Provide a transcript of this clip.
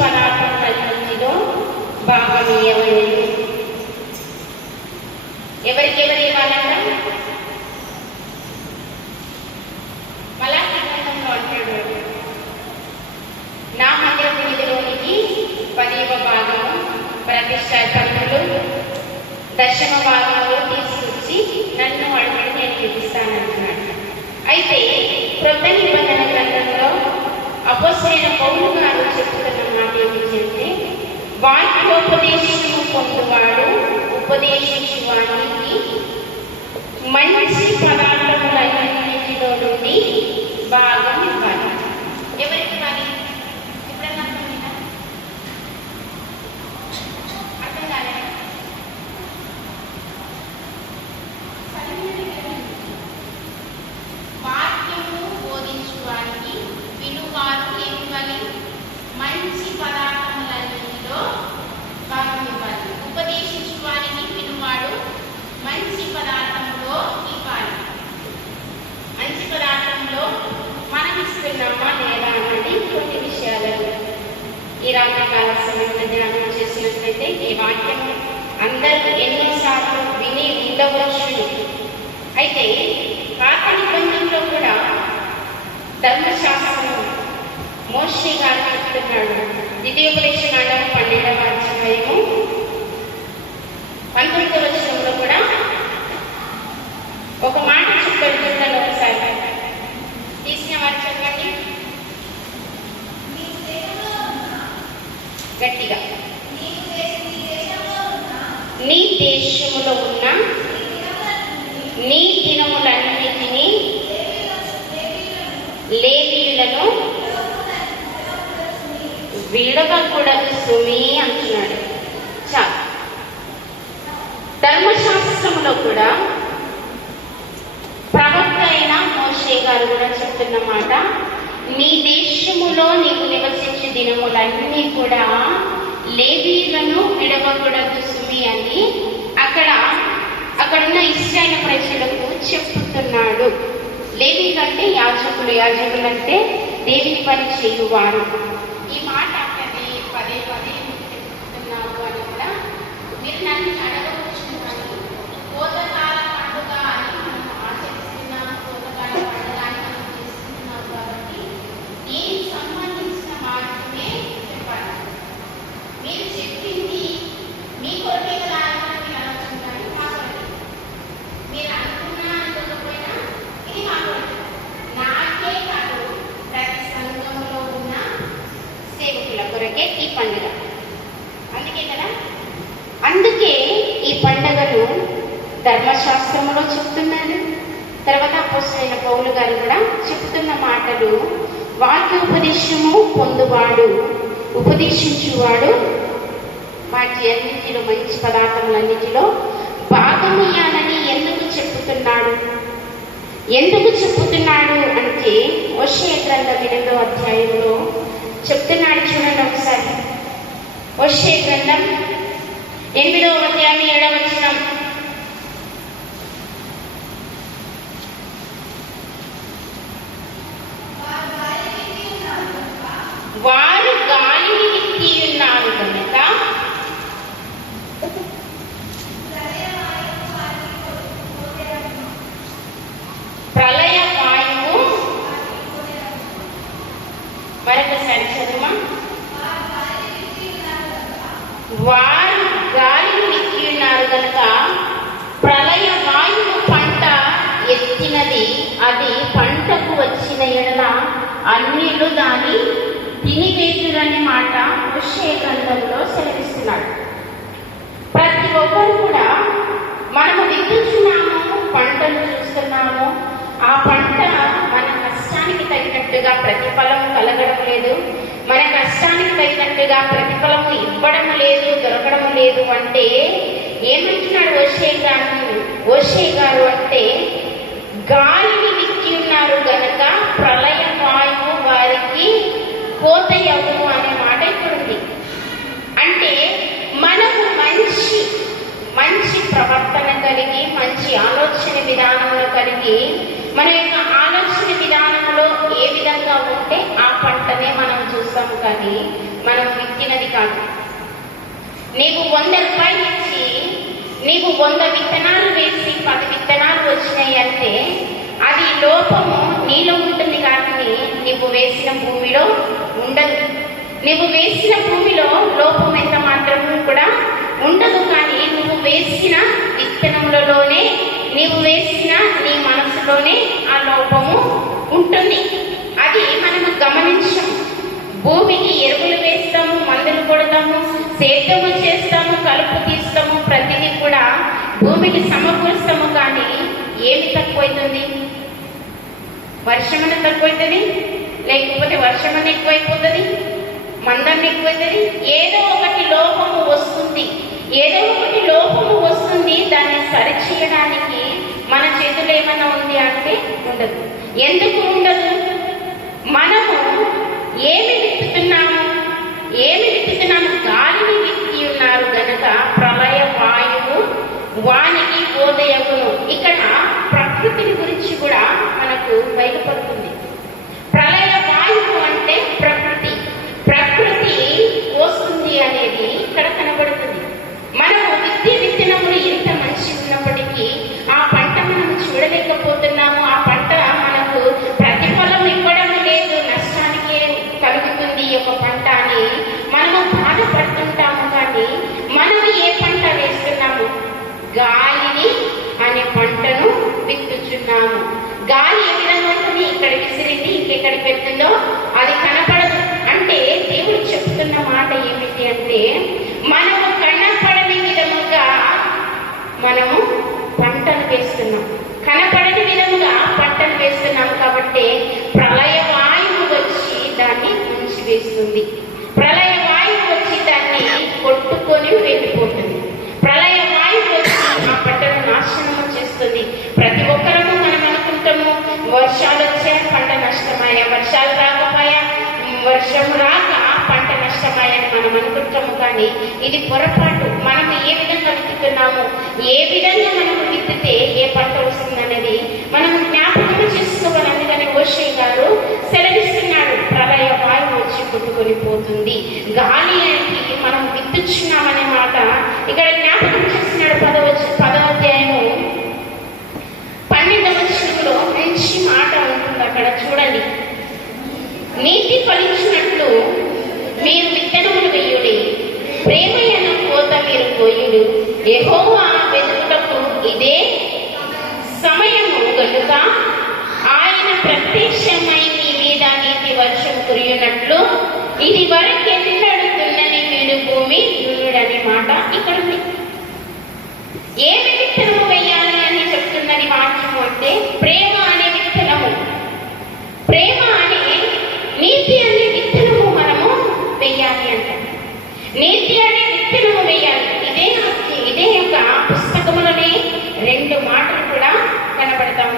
పదార్థములన్నిటిలో భాగమీయవలెను. ఎవరికెవరు ఇవ్వాలంట? మలాకి గ్రంథంలో అంటాడు, నా మందిరపు నిధిలోనికి 10వ భాగము ప్రతిష్టాపనలు 10వ భాగంలో తీసుకొచ్చి నన్ను అడుగుడు నేను విధిస్తానంటున్నాడు. అయితే క్రొత్త నిబంధన గ్రంథంలో అపోస్తలుడైన పౌలు గారు చెప్తున్న మాట ఏమిటంటే, వాక్యోపదేశము పొందువాడు ఉపదేశించువానికి మంచి పదార్థములన్నిటిలో నుండి భాగం ఇవ్వాలి. ఎవరికి ఇవ్వాలి? ఎప్పుడన్నా అర్థం కాలే? వాక్యము బోధించువానికి వినువారు ఏమివ్వాలి? మంచి పదార్థములన్నిటిలో భాగం ఇవ్వాలి. ఉపదేశించువానికి వినువాడు మంచి పదార్థంలో ఇవ్వాలి. మంచి పదార్థంలో మనం ఇస్తున్నామా లేదా అన్నది కొన్ని విషయాలను ఈ రాత్రికాల సమయంలో ధ్యానం చేసినట్లయితే ఈ వాక్యం అందరూ ఎన్నోసార్లు విని ఉండవచ్చు. అయితే పాత నిబంధనలో కూడా ధర్మశాస్త్రం మోషే గారు చెప్తున్నాడు. ద్వితీయోపదేశకాండం 12వ అధ్యాయము 19వ వచనంలో కూడా ఒక మాట చెప్పబడుతుందని ఒకసారి తీసిన వారు చెప్పండి గట్టిగా. నీ దేశములో ఉన్న నీ దినములన్నిటినీ లేవీయులను విడవకూడదు సుమి అంటున్నాడు. చాలు. ధర్మశాస్త్రంలో కూడా ప్రవక్త అయిన మోషే గారు కూడా చెప్తున్న మాట, నీ దేశములో నీవు నివసించే దినములన్నీ కూడా లేవీయులను విడవకూడదు సుమి అని అక్కడున్న ఇశ్రాయేలు ప్రజలకు చెప్పుతున్నాడు. లేవీయులు అంటే యాజకులు, యాజకులు అంటే దేవుని పని చేయువారు. ఈ మాట అక్కడే పదే పదే చెప్తున్నావు అని కూడా మీరు నన్ను అడగవచ్చు. కానీ కోతకాల పండుగ అని మనం ఆచరిస్తున్నాము, కోతకాల పండుగ అని మనం చేసుకుంటున్నాం కాబట్టి దీనికి సంబంధించిన మాటనే చెప్పాలి. మీరు చెప్పింది మీ కొరకే కదా అని ఆలోచించాలి. మా కొరకే మీరు అనుకున్నా అనుకోకపోయినా ఇది మా కొరకే. నాకే కాదు, ప్రతి సంఘంలో ఉన్న సేవకుల కొరకే ఈ పండుగ. అందుకే కదా, అందుకే ఈ పండుగను ధర్మశాస్త్రంలో చెప్తున్నారు. తర్వాత అపోస్తలుడైన పౌలు గారు కూడా చెప్తున్న మాటలు, వాక్యోపదేశము పొందువాడు ఉపదేశించువాడు వాటి అన్నింటిలో మంచి పదార్థములన్నిటిలో భాగమయ్యాలని ఎందుకు చెప్తున్నాడు అంటే హోషేయ గ్రంథం 8వ అధ్యాయంలో చెప్తున్నాడు. చూడండి ఒకసారి. హోషేయ గ్రంథం 8వ అధ్యాయం 7వ వచనం. వారు గాలిని ఎత్తి ఉన్నారు కనుక ప్రళయ వాయువు. మరొకసారి చదువు. వారు గాలిని ఎత్తి ఉన్నారు కనుక ప్రళయ వాయువు పంట ఎత్తినది, అది పంటకు వచ్చిన ఎడల అన్నిలు దాని తినివేతురనే మాట హోషేయ గ్రంథంలో సెలవిస్తున్నాడు. ప్రతి ఒక్కరు కూడా మనము విత్తుచున్నాము, పంటను చూస్తున్నాము, ఆ పంట మన కష్టానికి తగినట్టుగా ప్రతిఫలం కలగడం లేదు, మన కష్టానికి తగినట్టుగా ప్రతిఫలం ఇవ్వడం లేదు, దొరకడం లేదు అంటే ఏమంటున్నాడు హోషేయ గారు అంటే, గాలిని విత్తి ఉన్నారు గనక ప్రళయ వాయువు వారికి కోత యవ్వు అనే మాట ఇక్కడ ఉంది. అంటే మనము మంచి ప్రవర్తన కలిగి, మంచి ఆలోచన విధానంలో కలిగి, మన యొక్క ఆలోచన విధానంలో ఏ విధంగా ఉంటే ఆ పంటనే మనం చూస్తాము. కానీ మనం కాదు. నీవు 100 రూపాయలు ఇచ్చి నీవు 100 విత్తనాలు వేసి 10 విత్తనాలు వచ్చినాయి అంటే అది లోపము నీలో ఉంటుంది కానీ నీవు వేసిన భూమిలో ఉండదు. నీవు వేసిన భూమిలో లోపం ఎంత మాత్రము కూడా ఉండదు. కానీ నువ్వు వేసిన విత్తనములలోనే నీవు వేసిన నీ మనసులోనే ఆ లోపము ఉంటుంది. అది మనము గమనించాం. భూమికి ఎరువులు వేస్తాము, మందులు కొడతాము, సేద్యము చేస్తాము, కలుపు తీస్తాము, ప్రతిదీ కూడా భూమికి సమకూరుస్తాము. కానీ ఏమి తక్కువైతుంది? వర్షమన్న తక్కువైతుంది, లేకపోతే వర్షమన్న ఎక్కువైపోతుంది, మందన్న ఎక్కువైతుంది. ఏదో ఒకటి లోపము వస్తుంది, ఏదో ఒకటి లోపము వస్తుంది. దాన్ని సరిచేయడానికి మన చేతులు ఏమైనా ఉంది అంటే ఉండదు. ఎందుకు ఉండదు? మనము ఏమి విత్తుతున్నాము? గాలిని విత్తి ఉన్నారు గనక ప్రళయ వాయువు వానికి ఓదయగును. ఇక్కడ ప్రకృతిని గురించి కూడా మనకు బయలుపడుతుంది. ప్రళయ వాయువు అంటే ప్రకృతి వస్తుంది అనేది ఇక్కడ కనబడుతుంది. మనము విత్తనములు ఎంత మంచి ఉన్నప్పటికీ ఆ పంట మనం చూడలేకపోతున్నాము. ఆ పంట మనకు ప్రతిఫలం ఇవ్వడం లేదు, నష్టానికి కలుగుతుంది ఈ యొక్క పంట అని మనము బాధపడుతుంటాము. కానీ మనము ఏ పంట వేస్తున్నాము? గాలిని అనే పంటను విత్తుచున్నాము. గాలి ఏ విధంగా ఉంటుంది? ఇక్కడ విసిరింది ఇంకెక్కడికి వెళ్తుందో అది కనపడదు. అంటే దేవుడు చెప్తున్న మాట ఏమిటి అంటే మనము కనపడని విధముగా మనము పంటలు వేస్తున్నాం. కనపడని విధముగా పంటలు వేస్తున్నాం కాబట్టి ప్రళయ వాయువు వచ్చి దాన్ని ముంచివేస్తుంది. ప్రళయ వాయువు వచ్చి దాన్ని కొట్టుకొని వెళ్ళిపోతుంది. ప్రళయ వాయువు వచ్చి ఆ పంటను నాశనము చేస్తుంది. ప్రతి ఒక్కరము మనం అనుకుంటాము వర్షాలు వచ్చే పంట నష్టమయ్యా, వర్షాలు రాకపోయా, వర్షం రాక పంట నష్టమయ్యని మనం అనుకుంటాము. కానీ ఇది పొరపాటు. మనం ఏ విధంగా విత్తుతున్నాము, ఏ విధంగా మనము విత్తితే ఏ పంట వస్తుందనేది మనం జ్ఞాపకం చేసుకోవాలి. అందుకని హోషే గారు సెలవిస్తున్నాడు, ప్రళయ వాయువు వచ్చి కొట్టుకొని పోతుంది. గాలి అంటే మనం విత్తుచున్నామనే మాట ఇక్కడ జ్ఞాపకం చేస్తున్నాడు. 10వ అధ్యాయము 12వ వచనంలో మంచి మాట ఉంటుంది. అక్కడ చూడండి, నీతి ఫలించినట్లు మీరు విత్తనములు వేయుడి, ప్రేమయైన కోత మీరు కోయుడు. యెహోవా వెతుకుటకు ఇదే సమయము గనుక ఆయన ప్రత్యక్షమై మీ మీద నీతి వర్షం కురియునట్లు ఇది వరకెన్నడు దున్నని వీడు భూమి దున్నుడనే మాట ఇక్కడ ఉంది. ఏమి విత్తనము వేయాలి అని చెప్తున్నది వాక్యము అంటే ప్రేమ అనే విత్తనము, ప్రేమ అనే నీతి అనే విత్తనము మనము వేయాలి అంటే నీతి అనే విత్తనము వేయాలి. ఇదే యొక్క పుస్తకములోనే 2 మాటలు కూడా కనబడతాము.